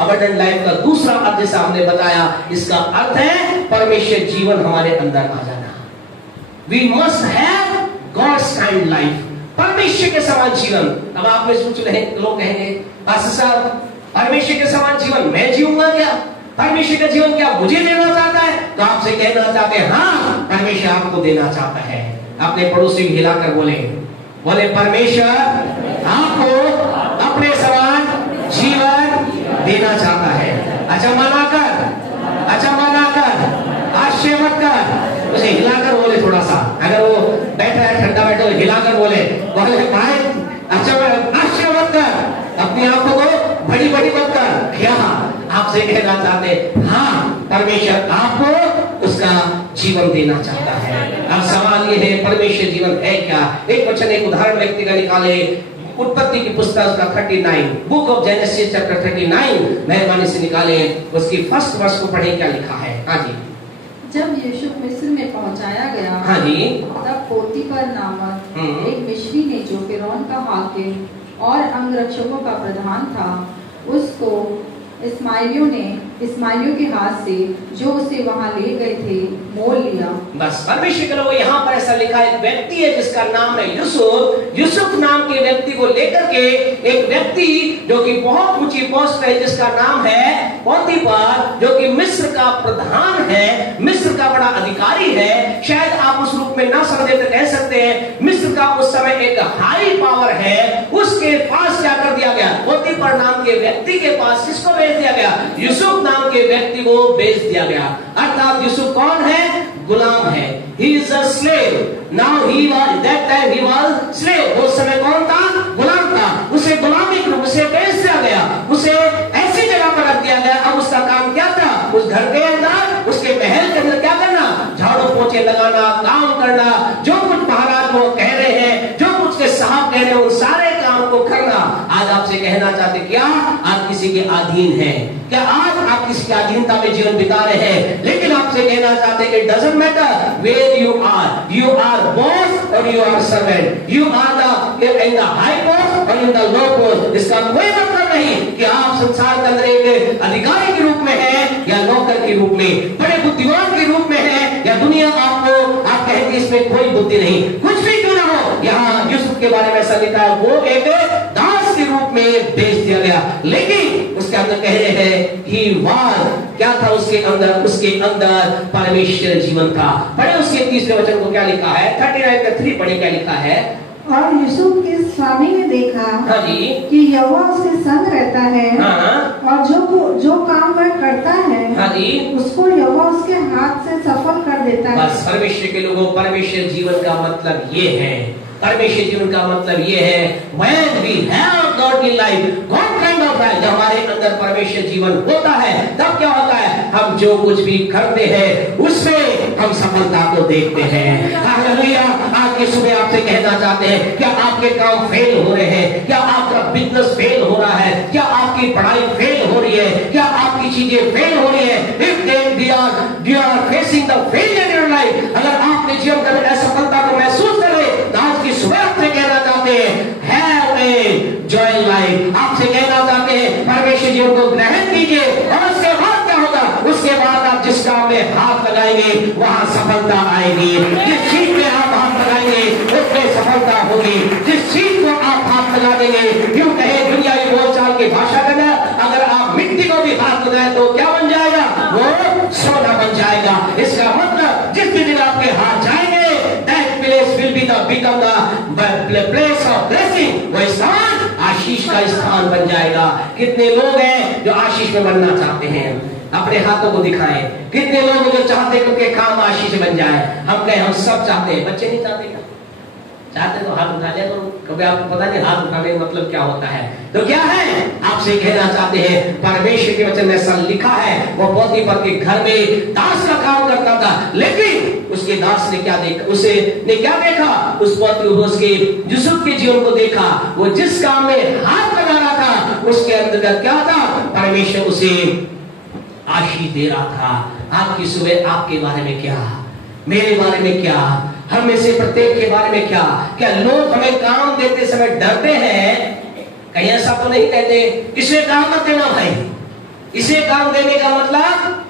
Abundant life का दूसरा अर्थ जैसा हमने बताया, इसका अर्थ है परमेश्वर जीवन हमारे अंदर आ जाना। We must have God's kind life, परमेश्वर के समान जीवन। अब आप में कुछ लोग कहेंगे पास्टर साहब परमेश्वर के समान जीवन मैं जीऊंगा क्या? परमेश्वर का जीवन क्या मुझे देना चाहता है? तो आपसे कहना चाहते हैं हाँ, परमेश्वर आपको देना चाहता है। अपने पड़ोसी को हिलाकर बोले परमेश्वर आपको अपने समान जीवन देना चाहता है। अच्छा मनाकर आश्चर्य मत कर, उसे हिलाकर बोले थोड़ा सा। अगर वो बैठा है ठंडा बैठा हो हिलाकर बोले भाई अच्छा आश्चर्य मत कर, अपनी आंखों को बड़ी बड़ी मत कर। क्या आपसे कहना चाहते हाँ, परमेश्वर आपको उसका जीवन देना चाहता है। अब सवाल ये है परमेश्वर जीवन है क्या? एक वचन एक उदाहरण व्यक्ति का निकाले, उत्पत्ति की पुस्तक का 39, बुक ऑफ जेनेसिस चैप्टर 39 मेहरबानी से निकाले, उसकी फर्स्ट वर्स को पढ़े, क्या लिखा है? हाँ जी। जब यूसुफ मिस्र में पहुंचाया गया, हाँ जी, तब पोतीफर नामक एक मिस्री ने, जो फिरौन का हाकिम और अंगरक्षकों का प्रधान था, उसको इस्माइलियों के हाथ से जो उसे वहां ले गए थे मोल लिया। बस परमेश्वर के लोगों, यहाँ पर ऐसा लिखा एक व्यक्ति है जिसका नाम है यूसुफ। यूसुफ नाम के व्यक्ति को लेकर के एक व्यक्ति जो कि बहुत ऊंची पोस्ट है, जिसका नाम है पोतीफर, जो कि मिस्र का प्रधान है, मिस्र का बड़ा अधिकारी है। शायद आप उस रूप में ना समझे तो कह सकते हैं मिस्र का उस समय एक हाई पावर है। उसके पास क्या कर दिया गया? पोतीफर नाम के व्यक्ति के पास किसको भेज दिया गया? यूसुफ नाम के व्यक्ति को भेज दिया गया। अर्थात यूसुफ कौन है? गुलाम है। He is a slave. Now he was that time he was slave. उस समय कौन था? गुलाम था। उसे गुलामी के रूप से भेज दिया गया, उसे ऐसी जगह पर रख दिया गया। अब उसका काम क्या था? उस घर के अंदर, उसके महल के अंदर क्या करना? झाड़ू पोछे लगाना, काम करना, जो कुछ महाराज वो कह रहे हैं, जो कुछ के साहब कह रहे हैं, उन सारे काम को करना। आज आपसे कहना चाहते क्या आप किसी के अधीन हैं? क्या आज आप किसी की अधीनता में जीवन बिता रहे हैं? लेकिन आपसे कहना चाहते हैं कि doesn't matter where you are boss और you are servant, you are in the high post और इन द लो पोस्ट। इसका कोई मतलब नहीं कि आप संसार के अंदर एक अधिकारी के रूप में हैं या नौकर के रूप में, बड़े बुद्धिमान के रूप में हैं या दुनिया आपको आप कहते इसमें कोई बुद्धि नहीं। कुछ भी क्यों ना हो, यहाँ यूसुफ के बारे में ऐसा लिखा है वो एक दास के रूप में भेज दिया गया। लेकिन उसके अंदर कह रहे हैं he was, क्या था उसके अंदर? उसके अंदर परमेश्वर जीवन था। पढ़े उसके तीसरे वचन को, क्या लिखा है? 39:3 पढ़े, क्या लिखा है? और यूसुफ के स्वामी ने देखा, हाँ जी, कि यहोवा उसके संग रहता है, हाँ, और जो काम वह करता है, हाँ जी, उसको यहोवा उसके हाथ से सफल कर देता है। बस परमेश्वर के लोगों, परमेश्वर जीवन का मतलब ये है, परमेश्वर जीवन का मतलब ये है when we have godly life, God kind of life, जब हमारे अंदर परमेश्वर जीवन होता है तब क्या होता है? हम जो कुछ भी करते हैं उसमें हम सफलता को देखते हैं। हालेलुया। आज की सुबह आपसे कहना चाहते हैं, क्या आपके काम फेल हो रहे हैं? क्या आपका बिजनेस फेल हो रहा है? क्या आपकी पढ़ाई फेल हो रही है? क्या आपकी चीजें फेल हो रही है? If they are facing the failure in your life, अगर आपने जीवन में असफलता को महसूस कर रहे तो आज की सुबह आपसे कहना चाहते हैं have a joy life। आपसे कहना चाहते हैं परमेश्वर जीवन को ग्रहण कीजिए, और उसके बाद क्या होगा? उसके बाद आप जिस काम में हाथ लगाएंगे वहां सफलता आएगी। जिस चीज में आप हाथ लगाएंगे उसमें सफलता होगी। जिस चीज को आप हाथ लगा देंगे, क्यों कहे दुनियावी बोलचाल की भाषा का, अगर आप मिट्टी को भी हाथ लगाए तो क्या बन जाएगा? वो सोना बन जाएगा। इसका मतलब जिस दिन आपके हाथ जाएंगे that place will be become the place of blessing, वो स्थान आशीष का स्थान बन जाएगा। कितने लोग हैं जो आशीष में बनना चाहते हैं? अपने हाथों को दिखाएं। कितने लोग जो चाहते हैं कि उनके काम आशीष बन जाए? हम कहें हम सब चाहते हैं, बच्चे नहीं चाहते क्या? चाहते तो हाथ उठा लिया करो। कभी आपको पता नहीं हाथ उठाने का मतलब क्या होता है? तो क्या है आपसे कहना चाहते हैं, परमेश्वर के वचन में ऐसा लिखा है, वो पोतीफर के घर में दास का काम करता था, लेकिन उसके दास ने क्या देखा? उसे ने क्या देखा? उसके यूसुफ के जीवन को देखा। वो जिस काम में हाथ लगा रहा था उसके अंदर क्या था? परमेश्वर उसे आशीष दे रहा था। आज की सुबह आपके बारे में क्या, मेरे बारे में क्या, हम में से प्रत्येक के बारे में क्या? क्या लोग हमें काम देते समय डरते हैं? कहीं ऐसा तो नहीं कहते इसमें काम मत देना भाई, इसे काम देने का मतलब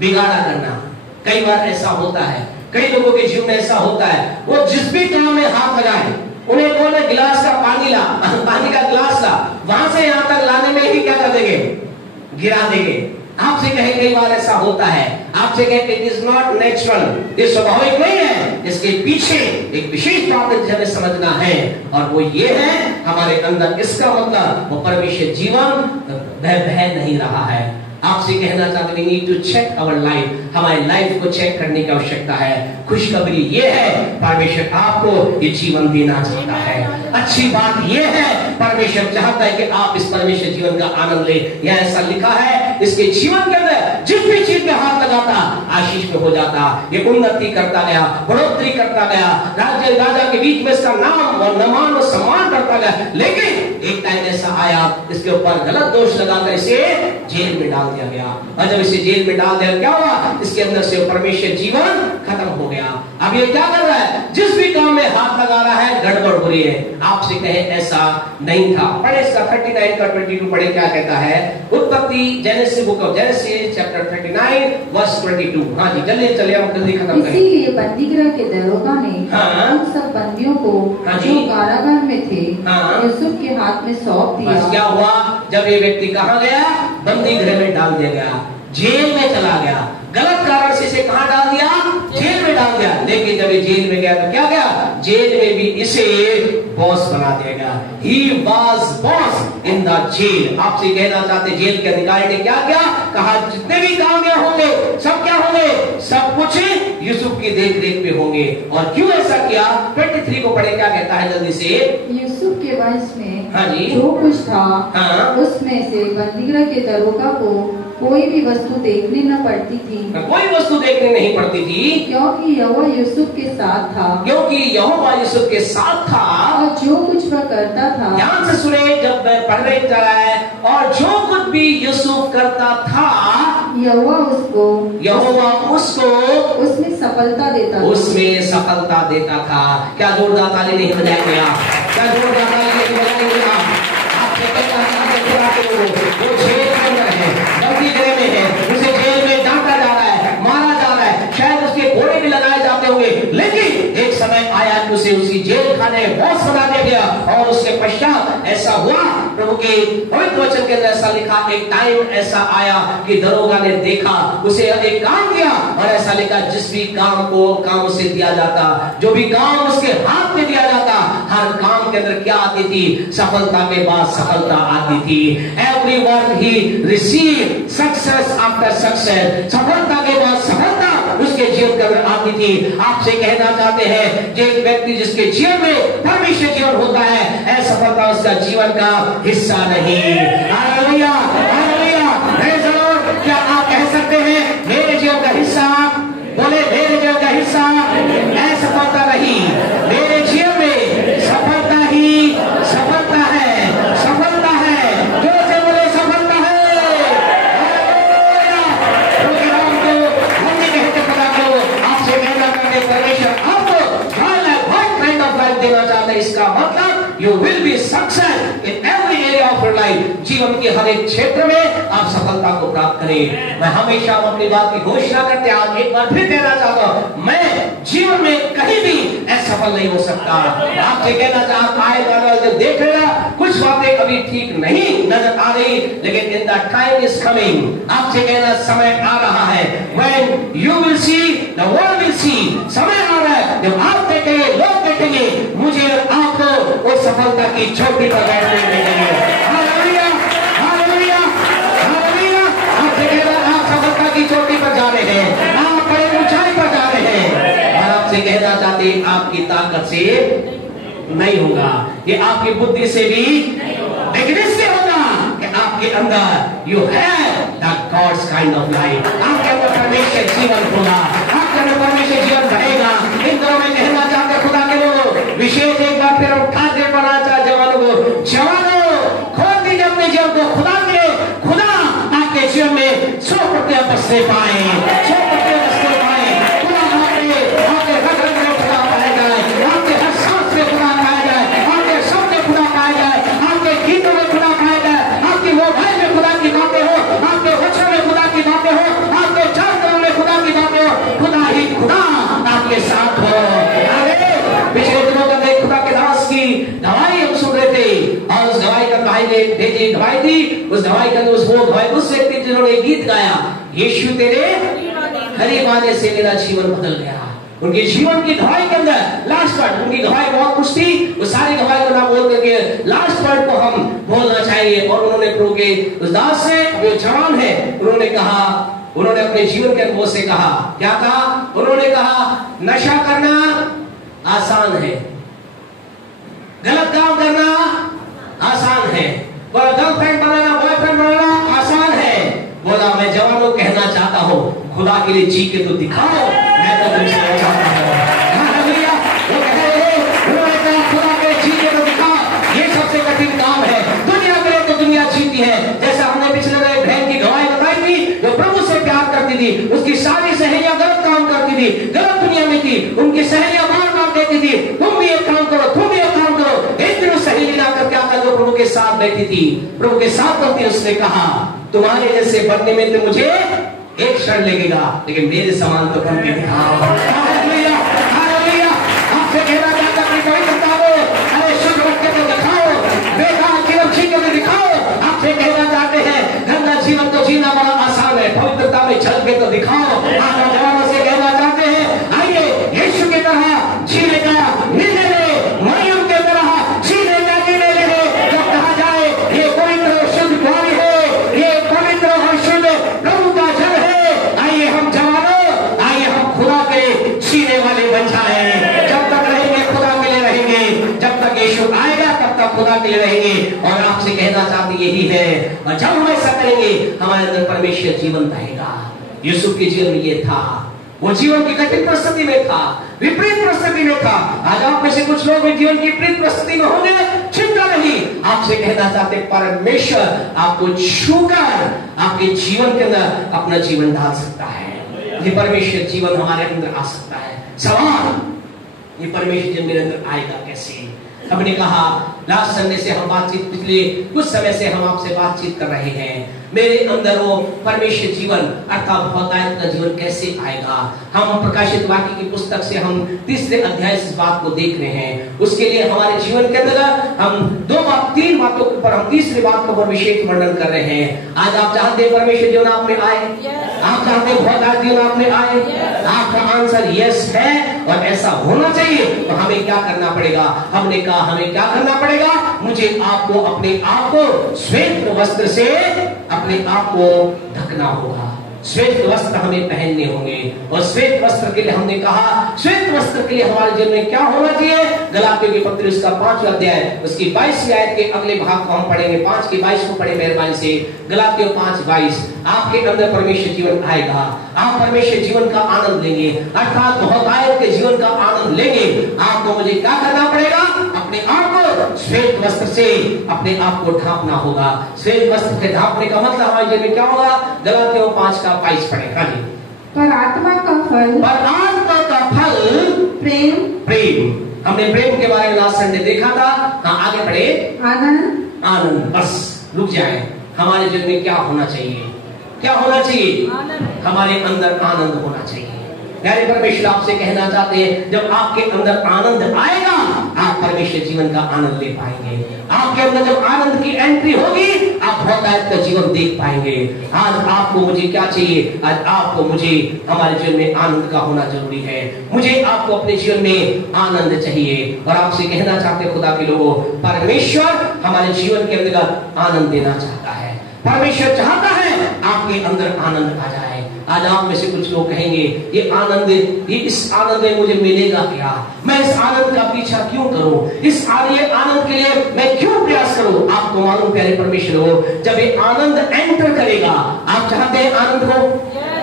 बिगाड़ा करना। कई बार ऐसा होता है, कई लोगों के जीवन में ऐसा होता है, वो जिस भी काम में हाथ लगाए, उन्हें बोले गिलास का पानी ला, पानी का गिलास ला, वहां से यहां तक लाने में ही क्या कर देंगे, गिरा देंगे। आपसे कहे कई बार ऐसा होता है, आपसे कहे इट इज नॉट नेचुरल, ये स्वाभाविक नहीं है, इसके पीछे एक विशेष बात हमें समझना है, और वो ये है हमारे अंदर इसका मतलब वो परमेश्वर जीवन भय नहीं रहा है। आपसे कहना चाहते we need to check our life, हमारे लाइफ को चेक करने की आवश्यकता है। खुशखबरी ये है परमेश्वर आपको ये जीवन देना चाहता है। अच्छी बात ये है परमेश्वर चाहता है कि आप इस परमेश्वर जीवन का आनंद ले। यह ऐसा लिखा है इसके जीवन के अंदर जिस भी चीज में हाथ लगाता आशीष में हो जाता, ये उन्नति करता गया, बढ़ोतरी करता गया, राज्य राजा के बीच में इसका नाम और नमान और सम्मान करता गया। लेकिन एक टाइम ऐसा आया इसके ऊपर गलत दोष लगाकर इसे जेल में डाल दिया गया, और जब इसे जेल में डाल दिया क्या हुआ, इसके अंदर से परमेश्वर जीवन खत्म हो गया। अब ये क्या कर रहा है, जिस भी काम में हाथ लगा रहा है गड़बड़ हो रही है। आपसे कहे ऐसा नहीं था। पढ़े इसका 39 का 22 पढ़े, क्या कहता है, उत्पत्ति Genesis book of Genesis chapter 39 verse 22। हाँ जी चलिए चलिए हम जल्दी खत्म करें। इसीलिए बंदीगृह के दरोगा ने उन सब बंदियों को जो कारागार में थे यूसुफ के हाथ में सौंप दिया। क्या हुआ, जब ये व्यक्ति कहाँ गया, बंदी गृह में डाल दिया गया, जेल में चला गया। गलत कारण से इसे कहां डाल दिया, जेल में डाल दिया। लेकिन जब ये जेल में गया तो क्या गया, जेल में भी इसे बॉस बना दिया गया। He was boss in the jail। आपसे कहना चाहते जेल के अधिकारी ने क्या किया, कहा जितने भी काम यहाँ होंगे सब क्या होंगे, सब कुछ यूसुफ की देख रेख में होंगे। और क्यों ऐसा किया, 23 को पढ़े, क्या कहता है जल्दी से। यूसुफ के वंश में हाँ जी जो कुछ था उसमें से बंदीगृह के दरोगा को कोई भी वस्तु देखने न पड़ती थी, कोई वस्तु देखने नहीं पड़ती थी, क्योंकि यहोवा यूसुफ के साथ था, क्योंकि यहोवा यूसुफ के साथ था। और जो कुछ वह करता था, ध्यान से सुने जब मैं पढ़ने जा रहा है, और जो कुछ भी यूसुफ करता था यहोवा उसको उसमें सफलता देता था, उसमें सफलता देता था। क्या जोरदार ताली नहीं बजाएंगे आप, क्या जोरदार ताली नहीं बजाएंगे आप। वो जेल के अंदर है, बंदी गृह में है, उसे जेल में डांटा जा रहा है, मारा जा रहा है, शायद उसके घोड़े भी लगाए जाते होंगे। लेकिन एक समय आया कि उसे उसी जेल खाने बॉस बना दिया गया। और उसके पश्चात ऐसा हुआ, प्रभु के पवित्र वचन के अंदर ऐसा लिखा, एक टाइम ऐसा आया कि दरोगा ने देखा, उसे एक काम दिया, और ऐसा लिखा जिस भी काम उसे दिया जाता, जो भी काम उसके हाथ में दिया जाता, हर काम के अंदर क्या आती थी, सफलता के बाद सफलता आती थी। Everyone he received success after success, सफलता के बाद सफलता उसके जीवन के अंदर आती थी। आपसे कहना चाहते हैं जो एक व्यक्ति जिसके जीवन में परमेश्वर जीवन होता है, असफलता उसका जीवन का हिस्सा नहीं। Hallelujah hallelujah, praise the Lord. क्या आप कह सकते हैं मेरे जीवन का हिस्सा, बोले मेरे जीवन का हिस्सा असफलता नहीं, मेरे जीवन में सफलता ही सफलता है, सफलता है, जो से बोले सफलता है। हम नहीं कहते खुदा को, आपसे कहना करते परमेश्वर आपको काइंड ऑफ लाइफ देना चाहते हैं। इसका मतलब you will be success in every area of your life. जीवन के हर एक क्षेत्र में आप सफलता को प्राप्त करें। मैं हमेशा अपनी बात की घोषणा करते आज एक बार फिर कहना चाहता हूं, मैं जीवन में कहीं भी असफल नहीं हो सकता। आपसे कहना चाहता आए देख लेना, कुछ बातें कभी ठीक नहीं नजर आ रही, लेकिन in the time is coming. आपसे कहना समय आ रहा है, when you will see the world will see। समय आ रहा है जब आप देखेंगे, लोग देखेंगे मुझे और आपको उस सफलता की चोटी पर बैठने देंगे। Hallelujah hallelujah hallelujah. आपसे कहना आप सफलता की चोटी पर जा रहे हैं, आप बड़े ऊंचाई पर जा रहे हैं। और आपसे कहना चाहते हैं आपकी ताकत से नहीं होगा, ये आपकी बुद्धि से भी, लेकिन इससे होगा कि आपके अंदर you have the gods kind of life. आपके अंदर परमेश्वर जीवन होगा, आपके अंदर परमेश्वर जीवन रहेगा। इन दिनों में कहना चाहते खुदा के लोग, विशेष एक बार फिर उठा के बनाना चाहते जवानों को, जवानों खोल दीजिए अपने जीवन को खुदा के, खुदा आपके जीवन में 100% बसने पाए, 100% बसने पाए। खुदा आपके रग रग में खुदा पाया जाए, आपके हर सांस में खुदा पाया जाए, आपके शब्द में खुदा पाया जाए, आपके गीतों में खुदा पाया जाए, आपकी मोबाइल में खुदा की बातें हो, उस वो उस व्यक्ति जिन्होंने गीत गाया, यीशु तेरे हरी वादे से मेरा जीवन बदल गया। उनके जीवन की गवाही के अंदर लास्ट पार्ट, उनकी गवाही बहुत कुछ थी, वो सारी गवाही को ना बोल करके लास्ट पार्ट को हम बोलना चाहिए। और उन्होंने प्रभु के उस दास से, जो जवान है, उन्होंने कहा, उन्होंने अपने जीवन के अनुभव से कहा, क्या कहा? उन्होंने कहा नशा करना आसान है, गलत काम करना आसान है, और गर्लफ्रेंड बनाना, बॉयफ्रेंड बनाना आसान है। बोला मैं जवानों को कहना चाहता हूँ, खुदा के लिए जी के तो दिखाओ, मैं तो तुमसे चाहता हूँ। हालेलुया। वो कह रहे हैं, उन्होंने कहा खुदा के जी के तो दिखाओ, ये सबसे कठिन काम है। दुनिया करे तो दुनिया जीती है। जैसा हमने पिछले बहन की गवाही बताई थी, जो प्रभु से प्यार करती थी, उसकी सारी सहेलियां गलत काम करती थी, गलत दुनिया में थी, उनकी सहेलियां मार देती थी, तुम भी एक काम करो, तुम भी एक काम करो। एक दिन सहेली लाकर क्या कर, जो प्रभु के साथ बैठी थी, प्रभु के साथ करती, उसने कहा तुम्हारे जैसे बनने में तो मुझे एक क्षण लगेगा, लेकिन मेरे समान तो बन के दिखाओ। Hallelujah, hallelujah. आपसे कहना चाहता हूं, कोई बताओ, अरे शुद्ध रख के तो दिखाओ, बेकार जीवन जी के तो दिखाओ। आपसे कहना चाहते हैं, गंदा जीवन तो जीना बड़ा आसान है, पवित्रता में चल के तो दिखाओ। आप जवानों से कहना चाहते हैं, आइए यीशु की तरह जीने का निर्णय ले, मरियम की तरह जीने का निर्णय ले। जब कहा जाए ये पवित्र और शुद्ध भूमि है, ये पवित्र और शुद्ध प्रभु का जल है, आइए हम जवानों, आइए हम खुदा के जीने वाले बन जाए। जब तक रहेंगे खुदा के लिए रहेंगे, जब तक यीशु आएगा तब तक खुदा के लिए रहेंगे। और आपसे कहना चाहते यही है, और जब हम ऐसा करेंगे हमारे अंदर परमेश्वर जीवन रहेगा। यूसुफ के जीवन में ये था, वो जीवन की कठिन परिस्थिति में था, विपरीत परिस्थिति में था। आज आप में से कुछ लोग जीवन की विपरीत परिस्थिति में होंगे, चिंता नहीं। आपसे कहना चाहते परमेश्वर आपको छूकर आपके जीवन के अंदर अपना जीवन डाल सकता है। ये परमेश्वर जीवन हमारे अंदर आ सकता है। सवाल, ये परमेश्वर जब मेरे अंदर आएगा कैसे? हमने कहा लास्ट संडे से हम बातचीत, पिछले कुछ समय से हम आपसे बातचीत कर रहे हैं, मेरे अंदर वो परमेश्वर जीवन अर्थात बहुतायत का जीवन कैसे आएगा। हम प्रकाशित वाक्य की पुस्तक से हम 3 अध्याय से इस बात को देख रहे हैं। उसके लिए हमारे जीवन के अंदर हम 3 बातों के ऊपर हम तीसरी बात का विशेष वर्णन कर रहे हैं। आज आप चाहते हैं परमेश्वर जीवन आप में आए? आप चाहते हैं बहुतायत जीवन आप में आए? आपका आंसर यस है, और ऐसा होना चाहिए। तो हमें क्या करना पड़ेगा? हमने कहा हमें क्या करना पड़ेगा? मुझे आपको अपने आप को श्वेत वस्त्र से अपने आप को ढकना होगा। श्वेत वस्त्र हमें पहनने होंगे, और श्वेत वस्त्र के लिए हमने कहा, श्वेत वस्त्र के लिए हमारे जीवन में क्या होना चाहिए? गलातियों की पत्री उसका 5वां अध्याय उसकी 22वीं आयत के अगले भाग को हम पढ़ेंगे। 5 की 22 को पढ़े मेहरबानी से। गलातियों 5:22। आपके अंदर परमेश्वर जीवन आएगा, आप परमेश्वर जीवन का आनंद लेंगे, अर्थात बहुतायत के जीवन का आनंद लेंगे। आपको मुझे क्या करना पड़ेगा? अपने आप को श्वेत वस्त्र से अपने आप को ढांपना होगा। श्वेत वस्त्र के ढांपने का मतलब हमारे जीवन में क्या होगा? गलातियों 5:22 पढ़े। हाँ जी। पर आत्मा का फल, प्रेम। प्रेम, हमने प्रेम के बारे में लास्ट संडे देखा था। हाँ, आगे बढ़े। आनंद। आनंद। बस रुक जाए। हमारे जीवन में क्या होना चाहिए? क्या होना चाहिए? हमारे अंदर आनंद होना चाहिए। प्यारे परमेश्वर आपसे कहना चाहते हैं, जब आपके अंदर आनंद आएगा, आप परमेश्वर जीवन का आनंद ले पाएंगे। आपके अंदर जब आनंद की एंट्री होगी, आप बहुतायत का जीवन देख पाएंगे। आज आपको मुझे क्या चाहिए? आज आपको मुझे हमारे जीवन में आनंद का होना जरूरी है। मुझे आपको अपने जीवन में आनंद चाहिए। और आपसे कहना चाहते खुदा के लोगों, परमेश्वर हमारे जीवन के अंदर आनंद देना चाहता है। परमेश्वर चाहता है आपके अंदर आनंद आ जाए। आज आप में से कुछ लोग कहेंगे, ये आनंद, ये इस आनंद में मुझे मिलेगा क्या? मैं इस आनंद का पीछा क्यों करूं? इस आनंद के लिए मैं क्यों प्रयास करूं? आपको मालूम प्यारे परमेश्वर हो, जब ये आनंद एंटर करेगा, आप चाहते हैं आनंद को?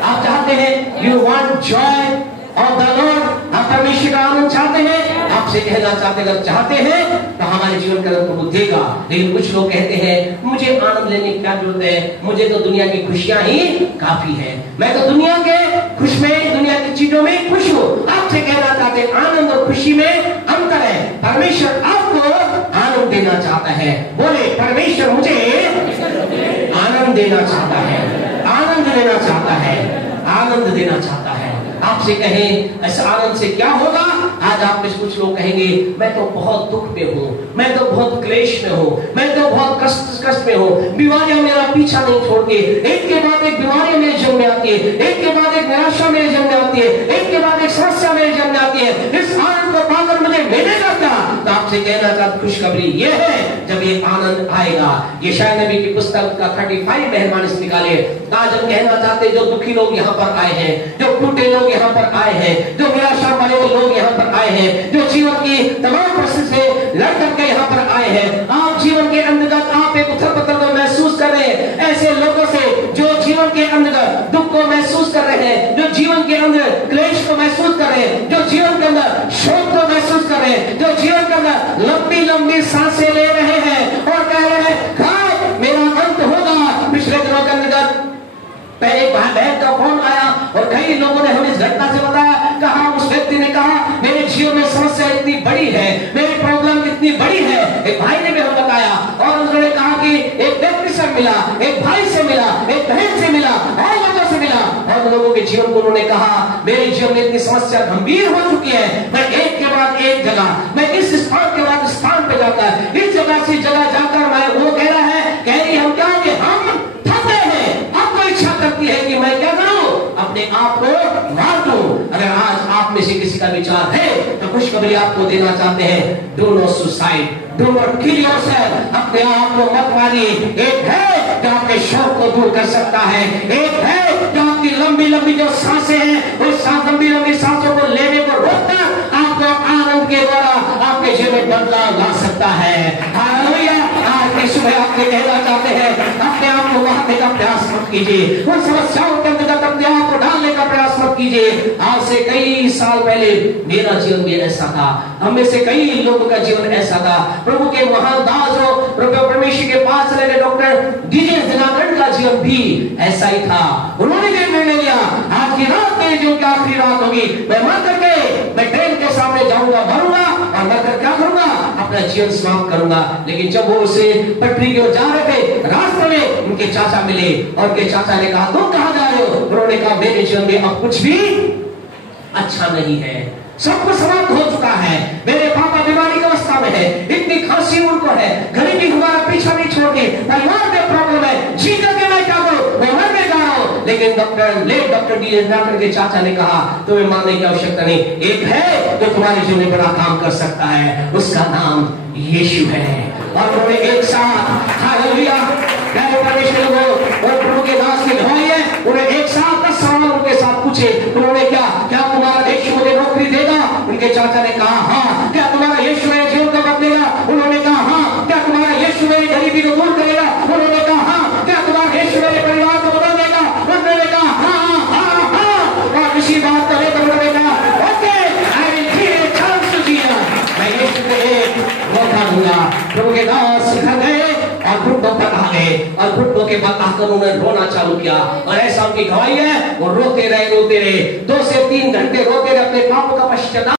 आप चाहते हैं? You want Joy of the Lord? आप परमेश्वर का आनंद चाहते हैं? आपसे कहना चाहते, अगर चाहते हैं तो हमारे जीवन का प्रभु देगा। लेकिन कुछ लोग कहते हैं, मुझे आनंद लेने की क्या जरूरत है? मुझे तो दुनिया की खुशियां ही काफी है, मैं तो दुनिया के खुश में, दुनिया की चीजों में खुश हूँ। आपसे कहना चाहते हैं, आनंद और खुशी में अंतर है। परमेश्वर आपको आनंद देना चाहता है। बोले, परमेश्वर मुझे आनंद देना चाहता है, आनंद देना चाहता है, आनंद देना चाहता है। आपसे कहें इस आनंद से क्या होगा। आज आप में कुछ लोग कहेंगे मैं तो बहुत दुख में हूँ, मैं तो बहुत क्लेश में हूँ, मैं तो बहुत कष्ट में हूँ, बीमारियां मेरा पीछा नहीं छोड़ती, एक के बाद एक बीमारी मेरे जन्म में आती है, एक के बाद एक निराशा मेरे जन्म में आती है, एक के बाद एक समस्या मेरे जन्म में आती है। इस आनंद को पाकर मुझे मिलेगा क्या? तो आपसे कहना चाहता खुशखबरी ये है, जब ये आनंद आएगा। यशायाह नबी की पुस्तक का 35 मेहमान इस निकाले। आज हम कहना चाहते जो दुखी लोग यहाँ पर आए हैं, जो टूटे लोग यहाँ पर आए हैं, जो निराशा वाले लोग यहाँ पर आए हैं, जो जीवन की तमाम परिस्थिति से लड़ करके यहाँ पर आए हैं, आप जीवन के अंतर्गत आप एक उथल-पुथल को महसूस कर रहे हैं, ऐसे लोगों से जो जीवन के अंदर दुख को महसूस कर रहे हैं, जो जीवन के अंदर क्लेश को महसूस कर रहे हैं, जो जीवन के अंदर शोक को महसूस कर रहे हैं, जो जीवन के अंदर लंबी लंबी सांसें ले रहे हैं और कह रहे हैं कब मेरा अंत होगा। पिछले दिनों के अंदर पहले भाई बहन का फोन आया और कई लोगों ने हमें इस घटना से बताया, कहा उस व्यक्ति ने कहा मेरे जीवन में समस्या इतनी बड़ी है, मेरी प्रॉब्लम इतनी बड़ी है। एक भाई ने भी हमें बताया और उन्होंने कहा कि एक व्यक्ति से मिला, एक भाई से मिला, एक बहन से मिला, और लोगों से मिला, और लोगों के जीवन को उन्होंने कहा मेरे जीवन में इतनी समस्या गंभीर हो चुकी है, मैं एक के बाद एक जगह, मैं इस स्थान के बाद स्थान पे जाकर, इस जगह से जगह जाकर, मैं वो कह रहा है, कह रही हम क्या कि हम थके हैं, हमको इच्छा करती है कि मैं क्या करूं, अपने आप को मार दूं। अगर आज आप में से किसी का विचार है तो खुशखबरी आपको देना चाहते हैं, do not suicide, do not kill yourself, अपने आप को मत मारिए। एक है जो आपके शौक को दूर कर सकता है, एक है जो आपकी लंबी लंबी जो सांसें हैं उस लंबी लंबी सांसों को लेने को रोककर आपको आनंद के द्वारा आपके जीवन में बदलाव ला सकता है। हालेलुया। आज की सुबह आपसे कहना चाहते हैं अपने आप को मारने का प्रयास मत कीजिए, उन समस्याओं के अंदर अपने आप को डालने का प्रयास मत कीजिए। आज से कई साल पहले मेरा जीवन भी ऐसा था, हम में से कई लोगों का जीवन ऐसा था। प्रभु के महान दास जो प्रभु परमेश्वर के पास चले गए डॉक्टर डीजे दिनाकरण का जीवन भी ऐसा ही था। उन्होंने भी निर्णय लिया आज की रात मेरे जीवन की आखिरी रात होगी, मैं मर करके मैं ट्रेन के सामने जाऊंगा, मरूंगा और मरकर क्या करूंगा, अपना जीवन समाप्त करूंगा। लेकिन जब वो उसे पटरी की ओर जा रहे थे, रास्ते में उनके चाचा मिले और उनके चाचा ने कहा तुम कहां जा रहे हो? उन्होंने कहा मेरे जीवन में अब कुछ भी अच्छा नहीं है, सब कुछ समाप्त हो चुका है, मेरे पापा बीमारी की अवस्था में है, इतनी खांसी उनको है, गरीबी हमारा पीछा नहीं छोड़ती, परिवार में प्रॉब्लम है, जी करके मैं क्या करूं, मैं मरने जा रहा हूं। लेकिन डॉक्टर डी के चाचा ने कहा तुम्हें मानने की आवश्यकता नहीं, एक है जो तुम्हारे जीवन में बड़ा काम कर सकता है, उसका नाम यीशु है। और उन्होंने एक साथ हालेलुया और प्रभु के दास की गवाही है, उन्हें एक साथ 10 सवाल उनके साथ पूछे। उन्होंने क्या तुम्हारा यीशु मुझे नौकरी देगा? उनके चाचा ने कहा हाँ। क्या तुम्हारा यीशु मेरे जीवन को बदलेगा? उन्होंने कहा हाँ। क्या तुम्हारा यीशु मेरी गरीबी को दूर करेगा? उन्होंने कहा हाँ। क्या तुम्हारा यीशु मेरे परिवार को बदल देगा? उन्होंने कहा हाँ हाँ हाँ। और इसी बात को लेकर उन्होंने कहा okay I will give a chance to Jesus, मैं यीशु को एक मौका दूंगा। प्रभु के दास घर गए और घुटनों पर आ गए और घुटनों के बाद आकर उन्होंने रोना चालू किया और ऐसा उनकी गवाही है, वो रोते रहे 2 से 3 घंटे रोते रहे, अपने पापों का पश्चाताप